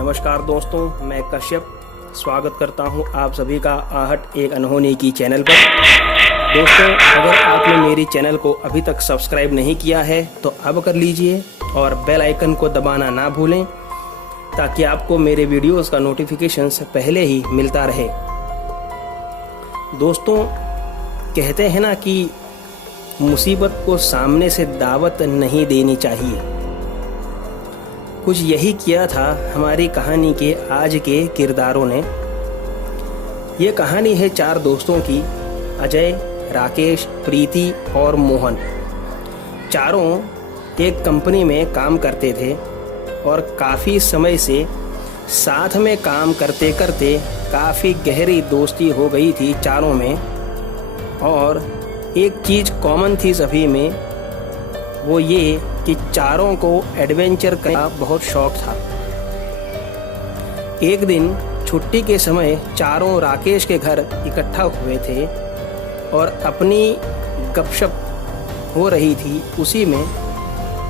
नमस्कार दोस्तों, मैं कश्यप स्वागत करता हूं आप सभी का आहट एक अनहोनी की चैनल पर। दोस्तों, अगर आपने मेरी चैनल को अभी तक सब्सक्राइब नहीं किया है तो अब कर लीजिए और बेल आइकन को दबाना ना भूलें ताकि आपको मेरे वीडियोस का नोटिफिकेशंस पहले ही मिलता रहे। दोस्तों, कहते हैं ना कि मुसीबत को सामने से दावत नहीं देनी चाहिए। कुछ यही किया था हमारी कहानी के आज के किरदारों ने। ये कहानी है 4 दोस्तों की, अजय, राकेश, प्रीति और मोहन। चारों एक कंपनी में काम करते थे और काफ़ी समय से साथ में काम करते करते काफ़ी गहरी दोस्ती हो गई थी चारों में। और एक चीज़ कॉमन थी सभी में, वो ये कि चारों को एडवेंचर का बहुत शौक था। एक दिन छुट्टी के समय चारों राकेश के घर इकट्ठा हुए थे और अपनी गपशप हो रही थी। उसी में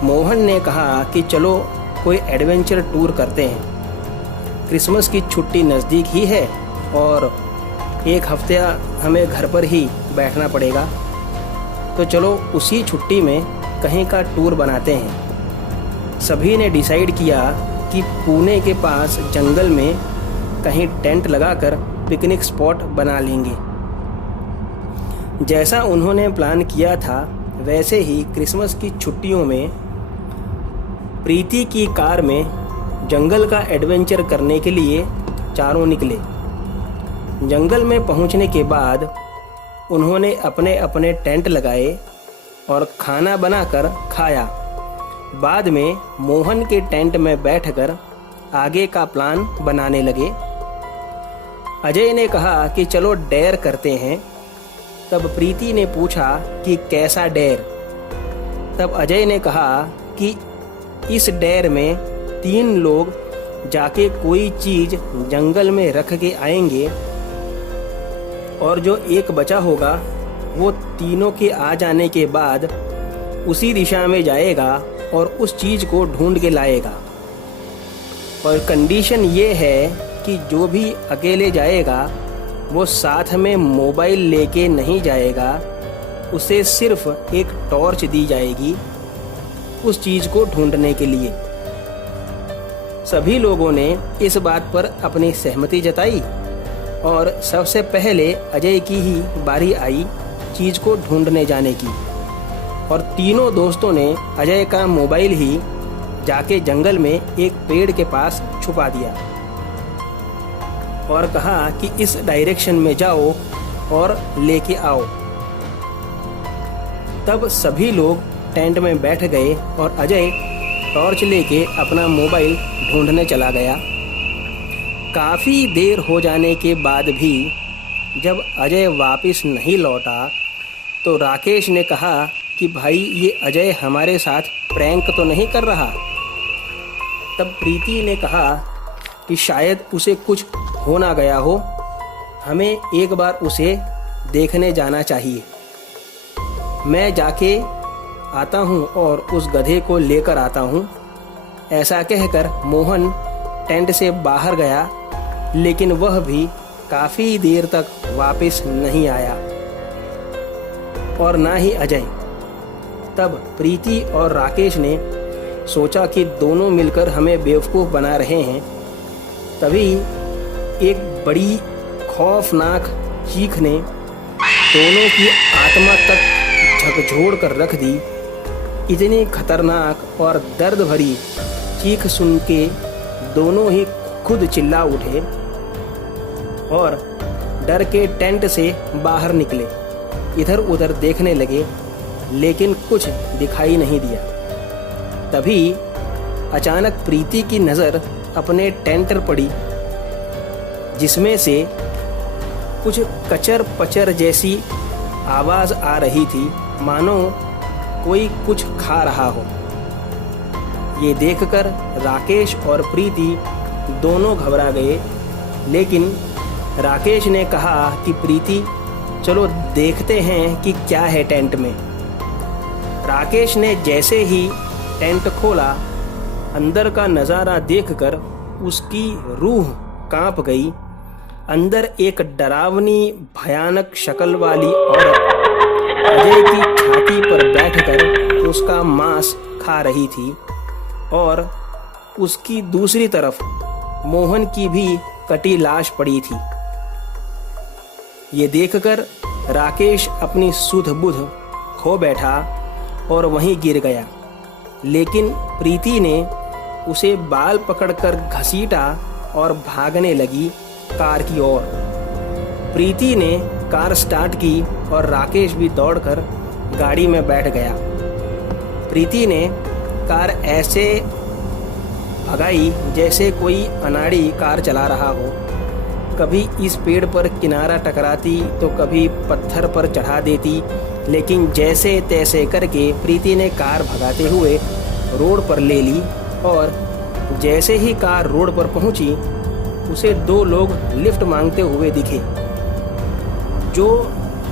मोहन ने कहा कि चलो कोई एडवेंचर टूर करते हैं। क्रिसमस की छुट्टी नज़दीक ही है और एक हफ्ता हमें घर पर ही बैठना पड़ेगा, तो चलो उसी छुट्टी में कहीं का टूर बनाते हैं। सभी ने डिसाइड किया कि पुणे के पास जंगल में कहीं टेंट लगाकर पिकनिक स्पॉट बना लेंगे। जैसा उन्होंने प्लान किया था वैसे ही क्रिसमस की छुट्टियों में प्रीति की कार में जंगल का एडवेंचर करने के लिए चारों निकले। जंगल में पहुंचने के बाद उन्होंने अपने अपने टेंट लगाए और खाना बनाकर खाया। बाद में मोहन के टेंट में बैठकर आगे का प्लान बनाने लगे। अजय ने कहा कि चलो डेयर करते हैं। तब प्रीति ने पूछा कि कैसा डेयर। तब अजय ने कहा कि इस डेयर में 3 लोग जाके कोई चीज़ जंगल में रख के आएंगे और जो एक बचा होगा वो तीनों के आ जाने के बाद उसी दिशा में जाएगा और उस चीज़ को ढूंढ के लाएगा। और कंडीशन ये है कि जो भी अकेले जाएगा वो साथ में मोबाइल लेके नहीं जाएगा, उसे सिर्फ एक टॉर्च दी जाएगी उस चीज़ को ढूंढने के लिए। सभी लोगों ने इस बात पर अपनी सहमति जताई और सबसे पहले अजय की ही बारी आई चीज़ को ढूंढने जाने की। और तीनों दोस्तों ने अजय का मोबाइल ही जाके जंगल में एक पेड़ के पास छुपा दिया और कहा कि इस डायरेक्शन में जाओ और लेके आओ। तब सभी लोग टेंट में बैठ गए और अजय टॉर्च लेके अपना मोबाइल ढूंढने चला गया। काफ़ी देर हो जाने के बाद भी जब अजय वापस नहीं लौटा तो राकेश ने कहा कि भाई ये अजय हमारे साथ प्रैंक तो नहीं कर रहा। तब प्रीति ने कहा कि शायद उसे कुछ हो ना गया हो, हमें एक बार उसे देखने जाना चाहिए। मैं जाके आता हूँ और उस गधे को लेकर आता हूँ। ऐसा कहकर मोहन टेंट से बाहर गया, लेकिन वह भी काफ़ी देर तक वापस नहीं आया और ना ही अजय। तब प्रीति और राकेश ने सोचा कि दोनों मिलकर हमें बेवकूफ़ बना रहे हैं। तभी एक बड़ी खौफनाक चीख ने दोनों की आत्मा तक झकझोर कर रख दी। इतनी खतरनाक और दर्द भरी चीख सुन के दोनों ही खुद चिल्ला उठे और डर के टेंट से बाहर निकले। इधर उधर देखने लगे, लेकिन कुछ दिखाई नहीं दिया। तभी अचानक प्रीति की नज़र अपने टेंट पर पड़ी, जिसमें से कुछ कचर पचर जैसी आवाज़ आ रही थी, मानो कोई कुछ खा रहा हो। ये देखकर राकेश और प्रीति दोनों घबरा गए, लेकिन राकेश ने कहा कि प्रीति चलो देखते हैं कि क्या है टेंट में। राकेश ने जैसे ही टेंट खोला, अंदर का नज़ारा देखकर उसकी रूह कांप गई। अंदर एक डरावनी भयानक शक्ल वाली औरत अजय की छाती पर बैठकर उसका मांस खा रही थी और उसकी दूसरी तरफ मोहन की भी कटी लाश पड़ी थी। ये देखकर राकेश अपनी सुध बुध खो बैठा और वहीं गिर गया, लेकिन प्रीति ने उसे बाल पकड़कर घसीटा और भागने लगी कार की ओर। प्रीति ने कार स्टार्ट की और राकेश भी दौड़कर गाड़ी में बैठ गया। प्रीति ने कार ऐसे भगाई जैसे कोई अनाड़ी कार चला रहा हो। कभी इस पेड़ पर किनारा टकराती तो कभी पत्थर पर चढ़ा देती, लेकिन जैसे तैसे करके प्रीति ने कार भगाते हुए रोड पर ले ली और जैसे ही कार रोड पर पहुंची उसे 2 लोग लिफ्ट मांगते हुए दिखे, जो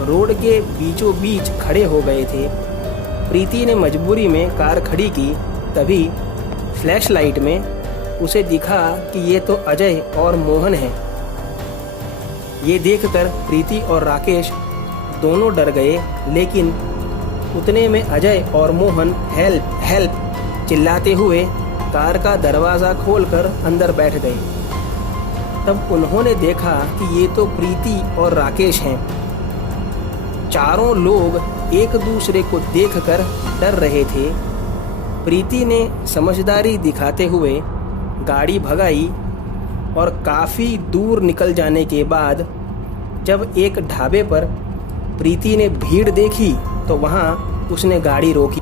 रोड के बीचों बीच खड़े हो गए थे। प्रीति ने मजबूरी में कार खड़ी की, तभी फ्लैश लाइट में उसे दिखा कि ये तो अजय और मोहन हैं। ये देखकर प्रीति और राकेश दोनों डर गए, लेकिन उतने में अजय और मोहन हेल्प हेल्प चिल्लाते हुए कार का दरवाज़ा खोलकर अंदर बैठ गए। तब उन्होंने देखा कि ये तो प्रीति और राकेश हैं। चारों लोग एक दूसरे को देखकर डर रहे थे। प्रीति ने समझदारी दिखाते हुए गाड़ी भगाई और काफ़ी दूर निकल जाने के बाद जब एक ढाबे पर प्रीति ने भीड़ देखी तो वहाँ उसने गाड़ी रोकी।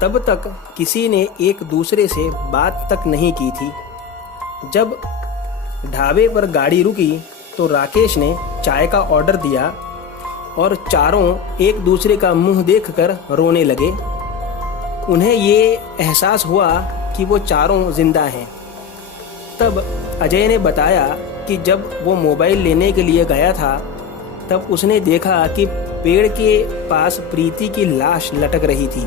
तब तक किसी ने एक दूसरे से बात तक नहीं की थी। जब ढाबे पर गाड़ी रुकी तो राकेश ने चाय का ऑर्डर दिया और चारों एक दूसरे का मुंह देखकर रोने लगे। उन्हें ये एहसास हुआ कि वो चारों जिंदा हैं। तब अजय ने बताया कि जब वो मोबाइल लेने के लिए गया था तब उसने देखा कि पेड़ के पास प्रीति की लाश लटक रही थी।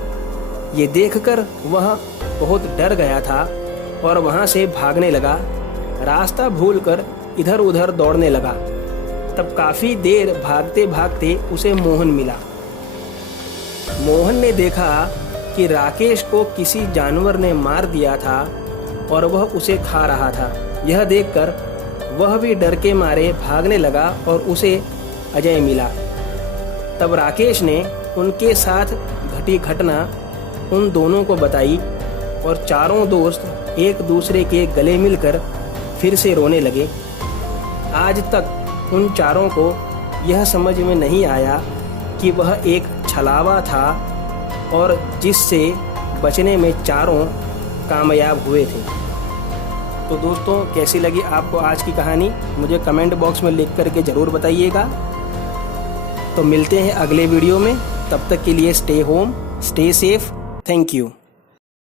ये देखकर वह बहुत डर गया था और वहाँ से भागने लगा। रास्ता भूलकर इधर उधर दौड़ने लगा। तब काफ़ी देर भागते भागते उसे मोहन मिला। मोहन ने देखा कि राकेश को किसी जानवर ने मार दिया था और वह उसे खा रहा था। यह देखकर वह भी डर के मारे भागने लगा और उसे अजय मिला। तब राकेश ने उनके साथ घटी घटना उन दोनों को बताई और चारों दोस्त एक दूसरे के गले मिलकर फिर से रोने लगे। आज तक उन चारों को यह समझ में नहीं आया कि वह एक छलावा था और जिससे बचने में चारों कामयाब हुए थे। तो दोस्तों, कैसी लगी आपको आज की कहानी मुझे कमेंट बॉक्स में लिख करके ज़रूर बताइएगा। तो मिलते हैं अगले वीडियो में। तब तक के लिए stay home, stay safe. Thank you.